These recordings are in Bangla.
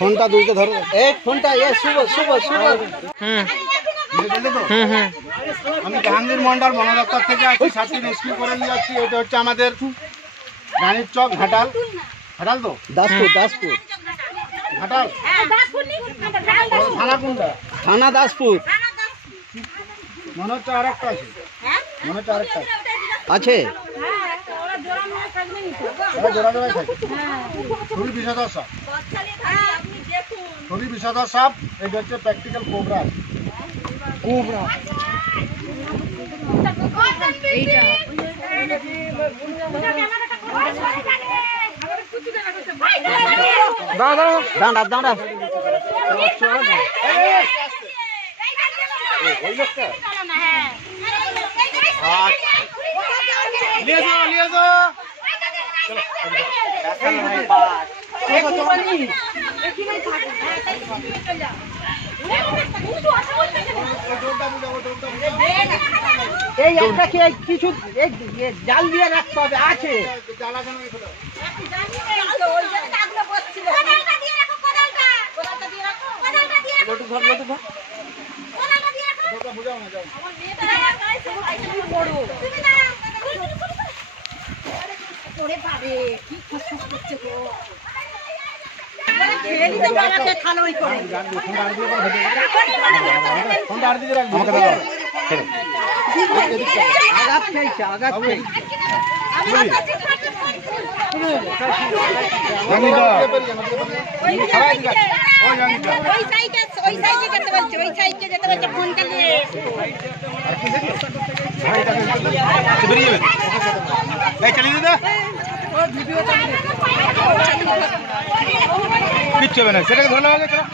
ফোনটা দুইটা ধরো। এই ফোনটা এ শুভ শুভ শুভ। হুম। বুঝলে তো? হুম হুম। আমি জাহাঙ্গীর মন্ডল বন দপ্তর থেকে আছি সাতটি রেস্কিউ করে নিয়ে যাচ্ছি। এটা হচ্ছে আমাদের রানীর চক ঘাটাল। ঘাটাল তো? দাসপুর দাসপুর। ঘাটাল? থানা কোনটা? থানা দাসপুর মনে হচ্ছে আর একটা আছে মনে হচ্ছে আর একটা আছে খুবই বিষধর সাপ খুবই সাপ এটা হচ্ছে প্র্যাকটিক্যাল কোবরা কোবরা দাঁড়া দাঁড়া দাঁড়া নিয়ে যাও নিয়ে যাও এই একটা কি এই কিছু জাল দিয়ে রাখতে হবে আছে। জ্বালা আঘাত চাইছে আঘাত চাইছে ওই সাইডে ওই সাইডে ওই সাইডে যেতে বলছে ফোনটা নিয়ে বেরিয়ে যাবে এই চালিয়ে দে। কিচ্ছু হবে না, সেটাকে ধরে নেওয়া চলো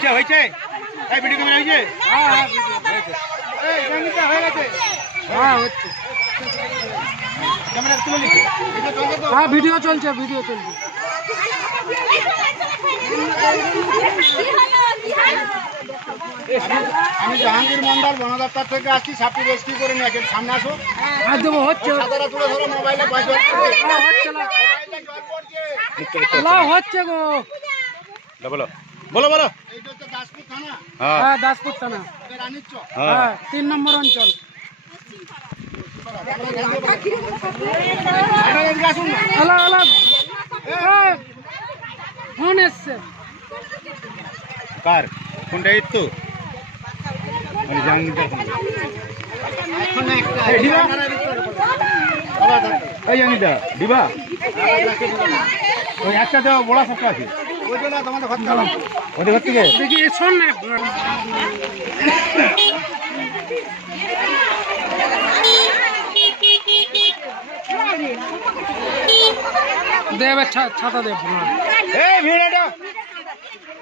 হয়েছে হয়েছে। এই ভিডিও ক্যামেরা হয়েছে? হ্যাঁ হ্যাঁ এই জানিটা হয়ে গেছে। হ্যাঁ হচ্ছে ক্যামেরা তুলে লিখে এটা চলছে তো? হ্যাঁ ভিডিও চলছে ভিডিও চলছে। আমি জাহাঙ্গীর মন্ডল বন দপ্তর থেকে আসছি সাপটি রেস্কিউ করে নিয়ে আসি সামনে আসো আর দেবো হচ্ছে। তুলে ধরো মোবাইলে হ্যাঁ, হচ্ছে না। লাও হচ্ছে গো। বলো। বলো বলো। হ্যাঁ। দাসপুর থানা। চক? হ্যাঁ। তিন নম্বর অঞ্চল। হ্যালো হ্যালো ফোন এসছে। কার? কোনটা এই তো জাহাঙ্গীরটা এই জাহাঙ্গীরটা ডিবা ওই একটা তো বড় সবটা আছে। ওদের ঘর থেকে দেখি শোন না দে ছাতা দে এই ভিড়টা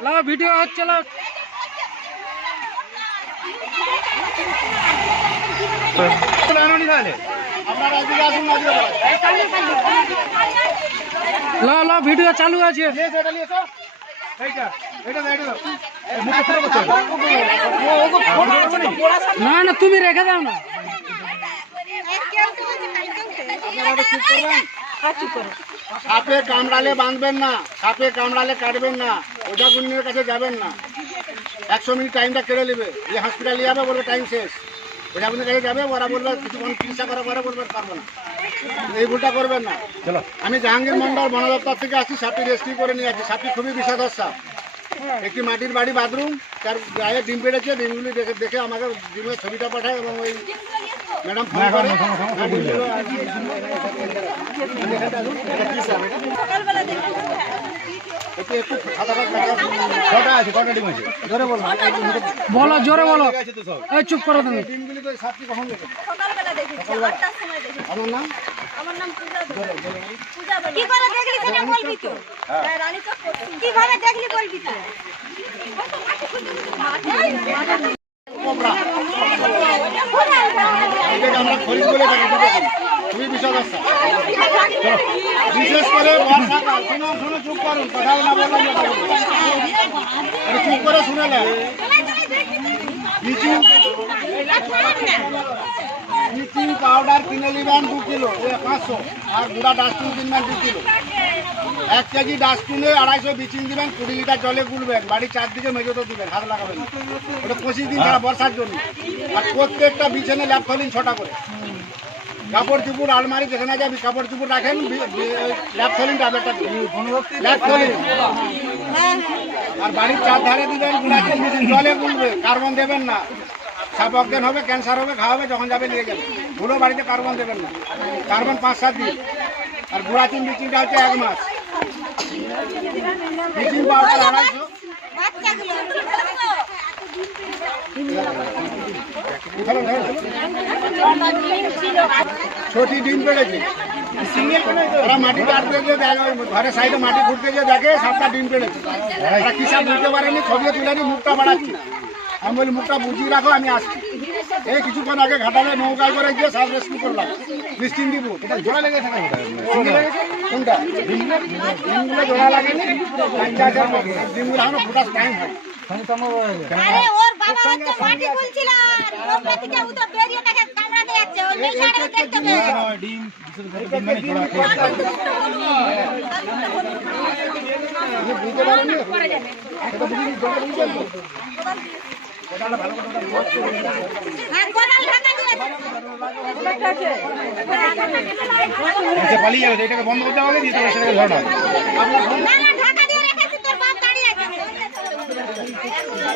লাও ভিডিও হচ্ছে তাহলে? লাও লাও ভিডিও চালু আছে। না না, তুমি রেখে দাও না। সাপে কামড়ালে বাঁধবেন না, সাপে কামড়ালে কাটবেন না, ওঝা গুন্নির কাছে যাবেন না। একশো মিনিট টাইমটা কেড়ে নেবে, যে হসপিটালে যাবে বলবে টাইম শেষ। কাছে যাবে ওরা বলবে কিছুক্ষণ চিকিৎসা করার পরে বলবে পারব না এই ভুলটা করবেন না চলো আমি জাহাঙ্গীর মন্ডল বন দপ্তর থেকে আসছি সাপটি রেস্কিউ করে নিয়ে আসছি সাপটি খুবই বিষাদর সাপ একটি মাটির বাড়ি বাথরুম তার গায়ে ডিম পেড়েছে ডিমগুলি দেখে দেখে আমাকে ডিমের ছবিটা পাঠায় এবং ওই ম্যাডাম ফোন করে বলো। বলো জোরে বলো। এই চুপ করো তুমি। আমার নাম? আমার নাম পূজা পূজা কি করে দেখলি সেটা বলবি তো? কীভাবে দেখলি বলবি তো? আমরা খরিদ বলে বিশেষ করে শুনুন চুপ করুন কথাও না বললাম। চুপ করে শুনে নেন ব্লিচিং ব্লিচিং পাউডার কিনে নেবেন দু কিলো পাঁচশো। আর গুঁড়া ডাস্টবিন কিনবেন দু কিলো। এক কেজি ডাস্টবিনে আড়াইশো ব্লিচিং দিবেন, কুড়ি লিটার জলে গুলবেন, বাড়ির চারদিকে মেজোতে দিবেন, হাত লাগাবেন। না। ওটা পঁচিশ দিন ছাড়া বর্ষার জন্য। আর প্রত্যেকটা বিছানে ল্যাপ ছটা করে। কাপড় চুপুর আলমারি যেখানে যাবি কাপড় চুপুর রাখেন ল্যাপ ফলিন ট্যাবলেটটা ল্যাপ আর বাড়ির চার ধারে দিবেন জলে গুলবে, কার্বন দেবেন না। সাপ হবে, ক্যান্সার হবে খাওয়াবে যখন যাবে নিয়ে যাবে। ভুলো বাড়িতে কার্বন দেবেন না। কার্বন পাঁচ সাত দিন। আর গুড়াচিন বিচিনটা হচ্ছে এক মাস। বিচিন পাউডার আড়াইশো বাচ্চাগুলো ধরো, ধরো, ধরো। ছোটি ডিম পেড়েছে। ওরা মাটি কাটতে গিয়ে ঘরের সাইডে মাটি ঘুরতে গিয়ে দেখে সাতটা ডিম পেড়েছে। ওরা কিসব বুঝতে পারেনি ছবিও তুলে নি মুখটা বাড়াচ্ছি। আমি বলি মুখটা বুঝিয়ে রাখো আমি আসছি। এই কিছুক্ষণ আগে ঘাটালে নৌকায় করে গিয়ে সাব রেস্কিউ করলাম। নিশ্চিন্ত দিব। জোড়া লেগেছে না কোনটা? ডিমগুলো জোড়া লাগেনি? ডিমগুলো এখনও ফোটার টাইম হয়। আরে ওর বাবা হচ্ছে মাটি খুলছিল আর ওপরে থেকে ও তো বেরিয়ে তাকে যাচ্ছে। দেখতে পেয়ে ঢাকা দিয়েছে পালিয়ে যাবে এটাকে বন্ধ করতে হবে দিয়ে তোমার সেটাকে ধরা না না ঢাকা দিয়ে রেখেছি তোর বাপ দাঁড়িয়ে আছে ওই ঘণ্টা গায়ে ভাবছি না সব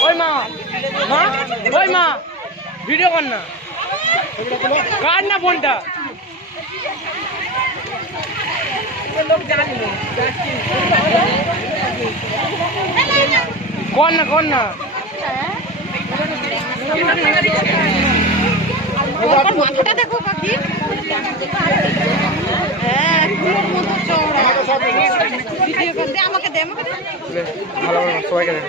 ওই মা ওই মা ভিডিও কর না কার না ফোনটা কর না কর না মাথাটা দেখো, কাকি। ভালো সবাইকে দিন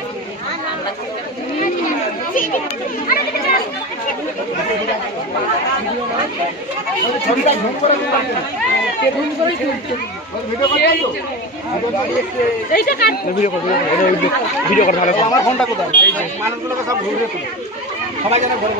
ভিডিও কর ভালো আমার ফোনটা কোথায় মানুষগুলোকে সব ঘুরে সবাই যেন ঘরে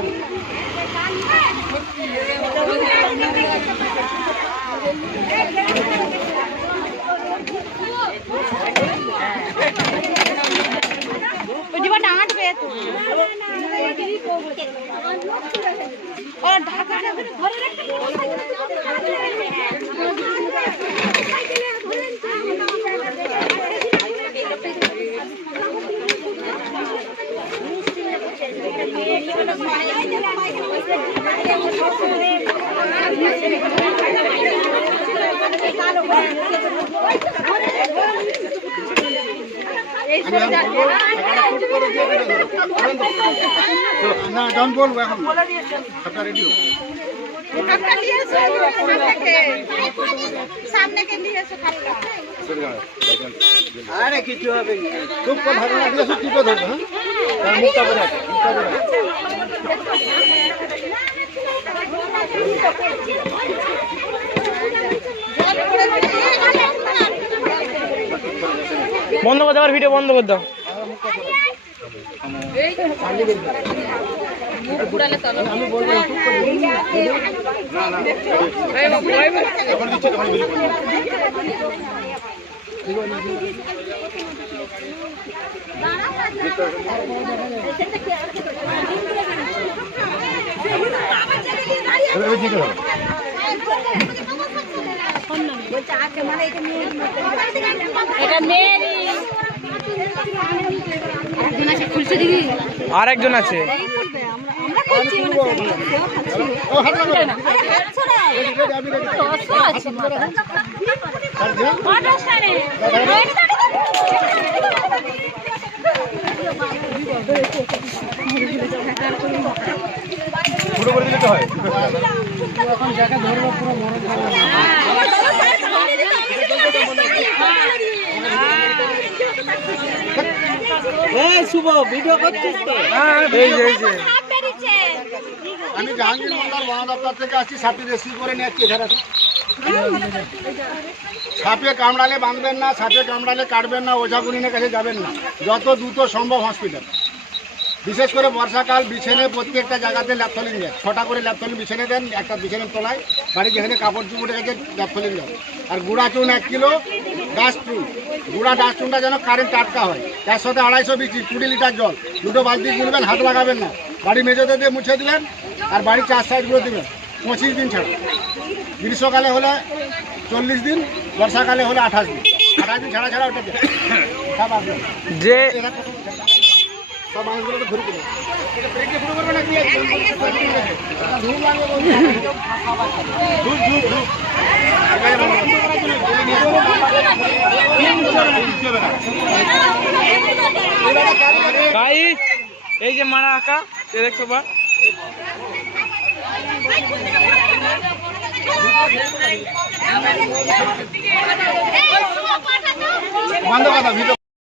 না ডন বলব এখন সবটা রেডি আরে কিছু হবে খুব কথা দিলে সব টিপে ধরবে হ্যাঁ মুখটা করে মুখটা করে বন্ধ করে দাও ভিডিও বন্ধ করে দাও। খুলছে দিদি আর একজন আছে। আমরা করছি মানে ও হাত লাগাবে না হাত ছড়াও রেডি, রেডি, আমি রেডি। অস্ত্র আছে আর দিয়ে? অনুষ্ঠানে পুরো করে দিলে তো হয় এই যে এই যে। আমি জাহাঙ্গীর বন দপ্তর থেকে আসছি সাপটি রেস্কিউ করে নিয়ে এখানে সাপে কামড়ালে বাঁধবেন না সাপে কামড়ালে কাটবেন না ওঝা গুনিনের কাছে যাবেন না। যত দ্রুত সম্ভব হসপিটাল বিশেষ করে বর্ষাকাল বিছেনে প্রত্যেকটা জায়গাতে ল্যাপথলিন দেন। ছটা করে ল্যাপথলিন বিছানে দেন একটা বিছানের তলায়। বাড়ি যেখানে কাপড় চুপড়ে গেছে ল্যাপথলিন দেন। আর গুঁড়া চুন এক কিলো ডাস্ট চুন গুঁড়া ডাস্টবুনটা যেন কারেন্ট টাটকা হয়। সাথে আড়াইশো বিচি কুড়ি লিটার জল। দুটো বালতি গুলবেন হাত লাগাবেন না। বাড়ি মেঝেতে দিয়ে মুছে দেবেন আর বাড়ির চার সাইডগুলো দিবেন পঁচিশ দিন ছাড়া। গ্রীষ্মকালে হলে চল্লিশ দিন বর্ষাকালে হলে আঠাশ দিন। আঠাশ দিন ছাড়া ছাড়া ওটা দেবেন। সব ছাড়া? সব ঘুরে দিবেন এটা ব্রেক দিয়ে শুরু করবে না কি আছে? এটা ধূপ লাগবে বলছে। ধূপ, ধূপ, ধূপ। ঠিক আছে, বন্ধ করো। গাইস এই যে মারা আঁকা এ দেখছ বা বন্ধ কথা ভিডিও